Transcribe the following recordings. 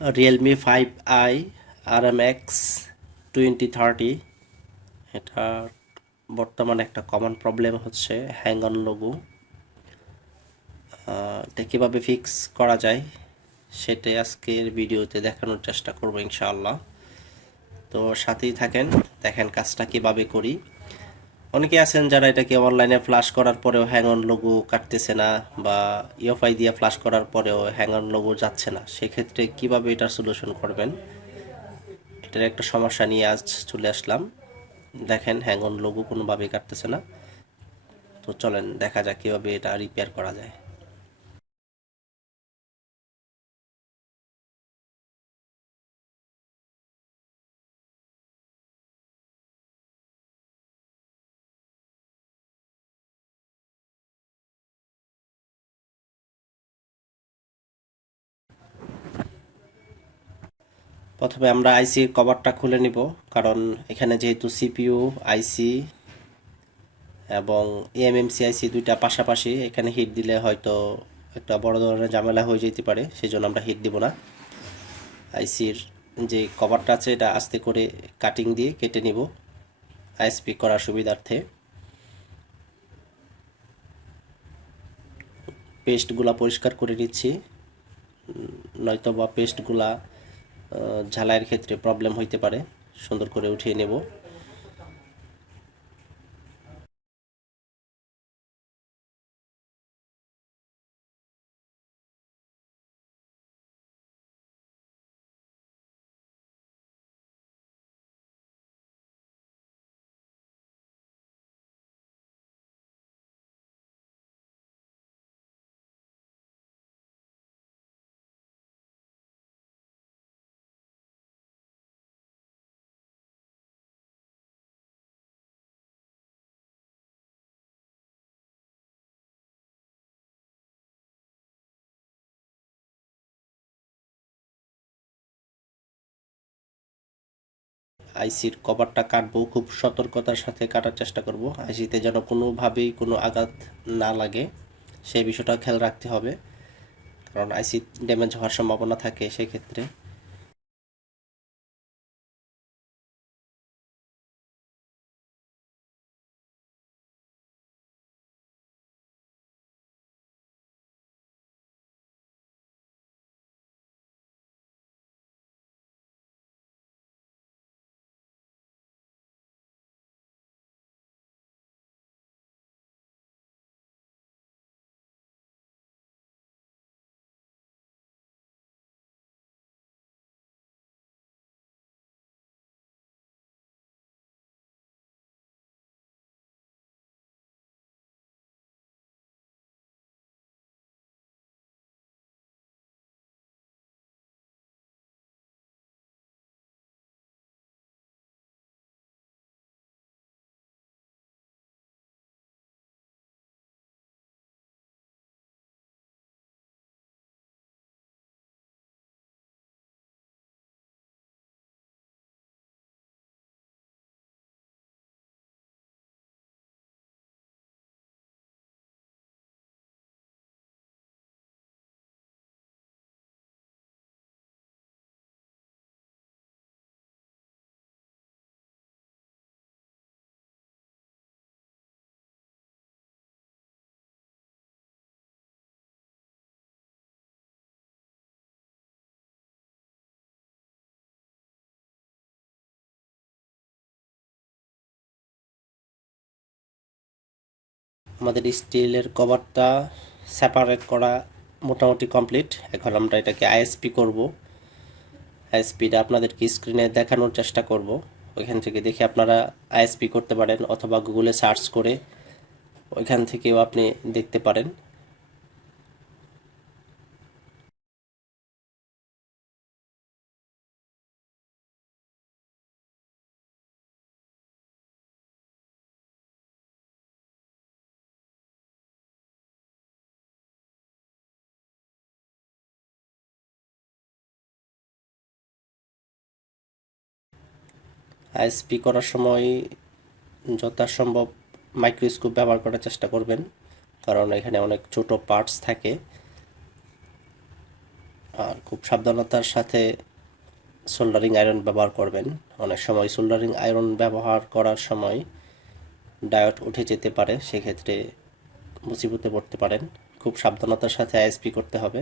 Realme 5i RMX 2030 এটা বর্তমানে একটা কমন প্রবলেম হচ্ছে হ্যাং অন লোগো। এটা কীভাবে ফিক্স করা যায় সেটাই আজকের ভিডিওতে দেখানোর চেষ্টা করব ইনশাআল্লাহ। তো সাথেই থাকেন, দেখেন কাজটা কীভাবে করি। অনেকে আছেন যারা এটাকে অনলাইনে ফ্লাশ করার পরেও হ্যাং অন লোগো কাটতেছে না, বা ইউএফআই দিয়ে ফ্লাশ করার পরেও হ্যাং অন লোগো যাচ্ছে না। সেক্ষেত্রে কিভাবে এটার সলিউশন করবেন, এটার একটা সমস্যা নিয়ে আজ চলে আসলাম। দেখেন হ্যাং অন লোগো কোনোভাবেই কাটতেছে না। তো চলেন দেখা যাক কীভাবে এটা রিপেয়ার করা যায়। প্রথমে আমরা আইসির কভারটা খুলে নিব, কারণ এখানে যেহেতু সিপিইউ আইসি এবং এএমএমসি আইসি দুইটা পাশাপাশি, এখানে হিট দিলে হয়তো একটা বড় ধরনের ঝামেলা হয়ে যেতে পারে, সেই জন্য আমরা হিট দিব না। আইসির যে কভারটা আছে এটা আস্তে করে কাটিং দিয়ে কেটে নিব আইএসপি করার সুবিধার্থে। পেস্টগুলা পরিষ্কার করে নিচ্ছি, নয়তো বা পেস্টগুলা ঝালাইয়ের ক্ষেত্রে প্রবলেম হইতে পারে। সুন্দর করে উঠিয়ে নেব। আইসির কভারটা কাটবো, খুব সতর্কতার সাথে কাটার চেষ্টা করব। আইসিতে যেন কোনোভাবেই কোনো আঘাত না লাগে, সেই বিষয়টা খেয়াল রাখতে হবে, কারণ আইসি ড্যামেজ হওয়ার সম্ভাবনা থাকে সেক্ষেত্রে। আমাদের স্টিলের কভারটা সেপারেট করা মোটামুটি কমপ্লিট। এখন আমরা এটাকে আইএসপি করব। আইএসপিটা আপনাদেরকে স্ক্রিনে দেখানোর চেষ্টা করব। ওইখান থেকে দেখে আপনারা আইএসপি করতে পারেন, অথবা গুগলে সার্চ করে ওইখান থেকেও আপনি দেখতে পারেন। আইএসপি করার সময় যথাসম্ভব মাইক্রোস্কোপ ব্যবহার করার চেষ্টা করবেন, কারণ এখানে অনেক ছোট পার্টস থাকে। আর খুব সাবধানতার সাথে সোল্ডারিং আয়রন ব্যবহার করবেন। অনেক সময় সোল্ডারিং আয়রন ব্যবহার করার সময় ডায়োড উঠে যেতে পারে, সেক্ষেত্রে মুসিবতে পড়তে পারেন। খুব সাবধানতার সাথে আইএসপি করতে হবে।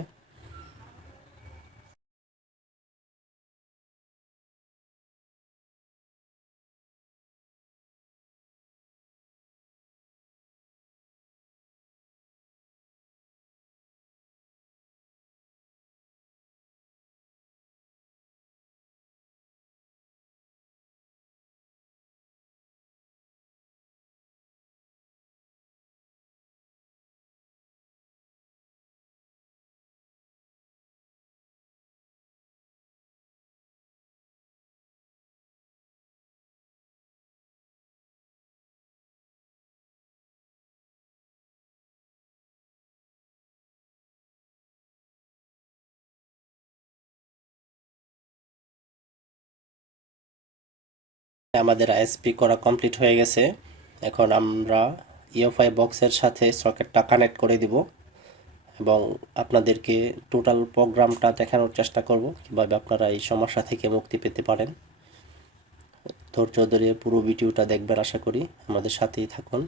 আমাদের আইএসপি করা কমপ্লিট হয়ে গেছে। এখন আমরা ইউএফআই বক্সের সাথে সকেটটা কানেক্ট করে দিব এবং আপনাদেরকে টোটাল প্রোগ্রামটা দেখানোর চেষ্টা করব কিভাবে আপনারা এই সমস্যা থেকে মুক্তি পেতে পারেন। ধৈর্য ধরে পুরো ভিডিওটা দেখবেন, আশা করি আমাদের সাথেই থাকুন।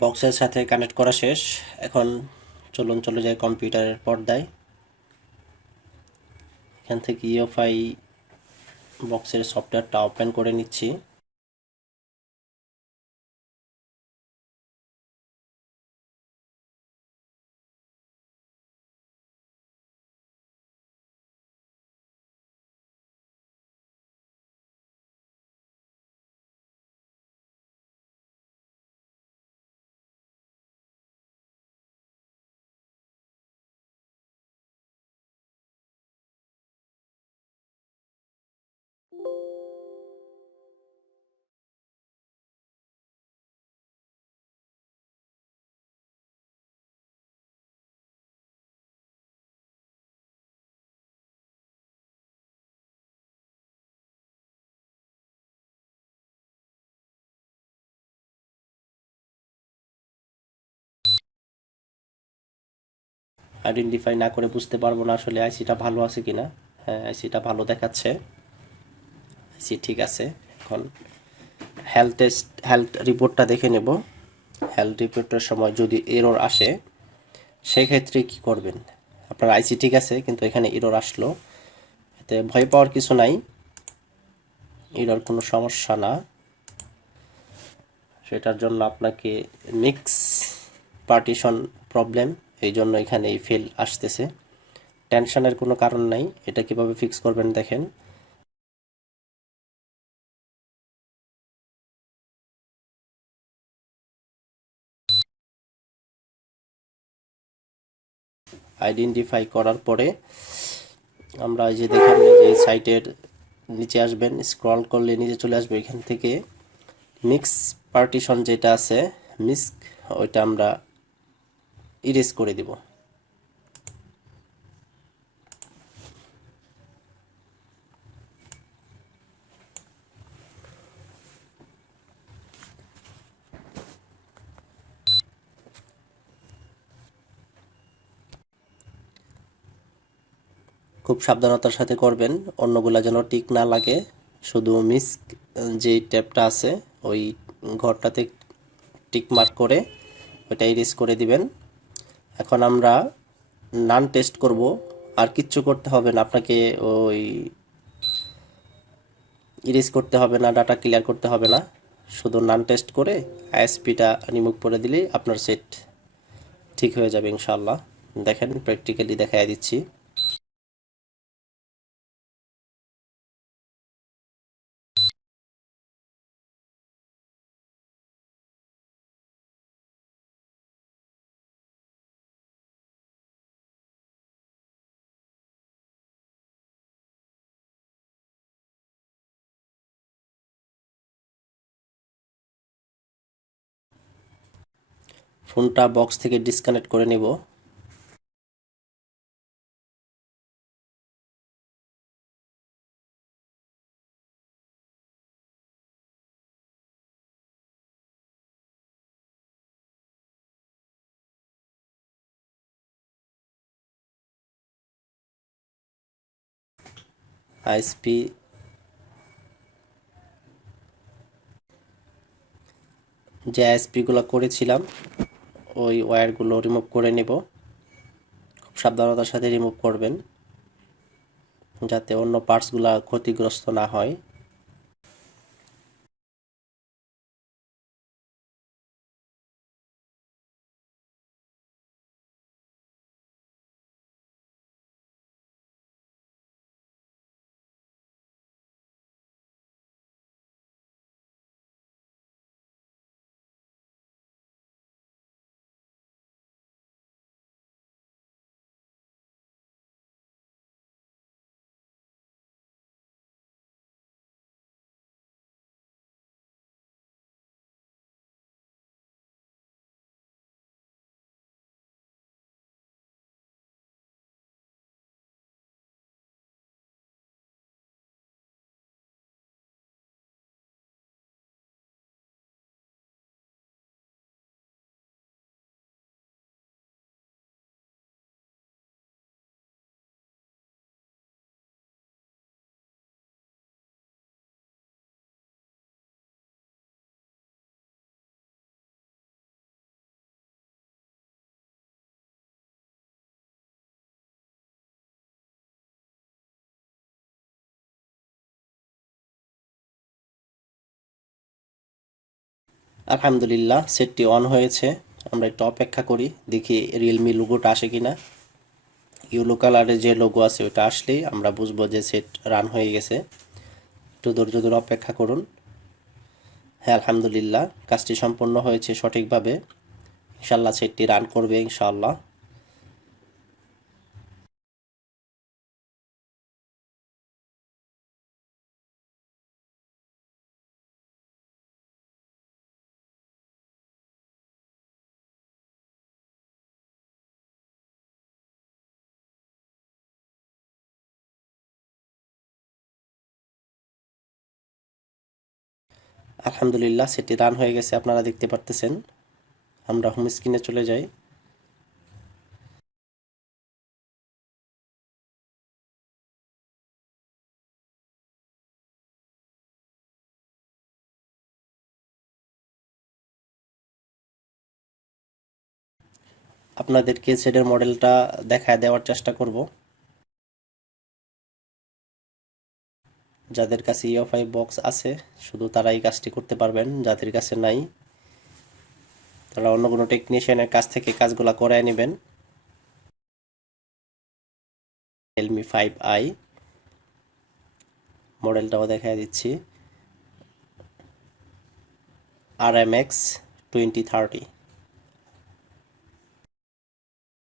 বক্সের সাথে কানেক্ট করা শেষ। এখন চলুন চলে যাই কম্পিউটারের পর্দায়। এখান থেকে ইউএফআই বক্সের সফটওয়্যারটা ওপেন করে নিচ্ছি। আইডেন্টিফাই না করে বুঝতে পারবো না আসলে আইসিটা ভালো আছে কিনা। হ্যাঁ, আইসিটা ভালো দেখাচ্ছে, আইসি ঠিক আছে। এখন হেলথ রিপোর্টটা দেখে নেব। হেলথ রিপোর্টের সময় যদি এরর আসে সেক্ষেত্রে কি করবেন। আপনার আইসি ঠিক আছে কিন্তু এখানে এরর আসলো, এতে ভয় পাওয়ার কিছু নাই, এরর কোনো সমস্যা না। সেটার জন্য আপনাকে মিক্স পার্টিশন প্রবলেম, এই জন্য এখানে এই ফেল আসতেছে। টেনশনের কোনো কারণ নাই। এটা কিভাবে ফিক্স করবেন দেখেন। আইডেন্টিফাই করার পরে আমরা এই যে দেখেন যে সাইটের নিচে আসবেন, স্ক্রল করলে নিচে চলে আসবে। এখান থেকে মিক্স পার্টিশন যেটা আছে মিস্ক, ওইটা আমরা ইরেজ করে দিব। খুব সাবধানতার সাথে করবেন, অন্যগুলা যেন টিক না লাগে। শুধু মিস্ক যে ট্যাবটা আছে ওই ঘরটাতে টিক মার্ক করে ওইটা ইরেজ করে দিবেন। এখন আমরা নান টেস্ট করব, আর কিচ্ছু করতে হবে না আপনাকে। ওই ইরেজ করতে হবে না, ডাটা ক্লিয়ার করতে হবে না। শুধু নান টেস্ট করে আইএসপিটা রিমুভ করে দিলেই আপনার সেট ঠিক হয়ে যাবে ইনশাআল্লাহ। দেখেন প্র্যাকটিক্যালি দেখাই দিচ্ছি। ফোনটা বক্স থেকে ডিসকানেক্ট করে নেব। আইএসপি যে আইএসপিগুলো করেছিলাম ওই ওয়্যারগুলো রিমুভ করে নেব। খুব সাবধানতার সাথে রিমুভ করবেন যাতে অন্য পার্টসগুলো ক্ষতিগ্রস্ত না হয়। আলহামদুলিল্লাহ, সেটটি অন হয়েছে। আমরা একটু অপেক্ষা করি, দেখি রিয়েলমি লোগোটা আসে কিনা। ইয়েলো কালারের যে লোগো আছে ওটা আসলেই আমরা বুঝবো যে সেট রান হয়ে গেছে। একটু ধৈর্য ধরে অপেক্ষা করুন। হ্যাঁ, আলহামদুলিল্লাহ, কাজটি সম্পন্ন হয়েছে সঠিকভাবে। ইনশাল্লাহ সেটটি রান করবে ইনশাল্লাহ। আলহামদুলিল্লাহ, সেটি রান হয়ে গেছে, আপনারা দেখতে পারতেছেন। আমরা হোম স্ক্রিনে চলে যাই। আপনাদেরকে সেটের মডেলটা দেখায় দেওয়ার চেষ্টা করব। যাদের কাছে ইউএফআই বক্স আছে শুধু তারাই কাজটি করতে পারবেন, যাদের কাছে নাই তারা অন্য কোনো টেকনিশিয়ানের কাছ থেকে কাজগুলো করায় নেবেন। রিয়েলমি 5i মডেলটাও দেখা দিচ্ছি, RMX 2030।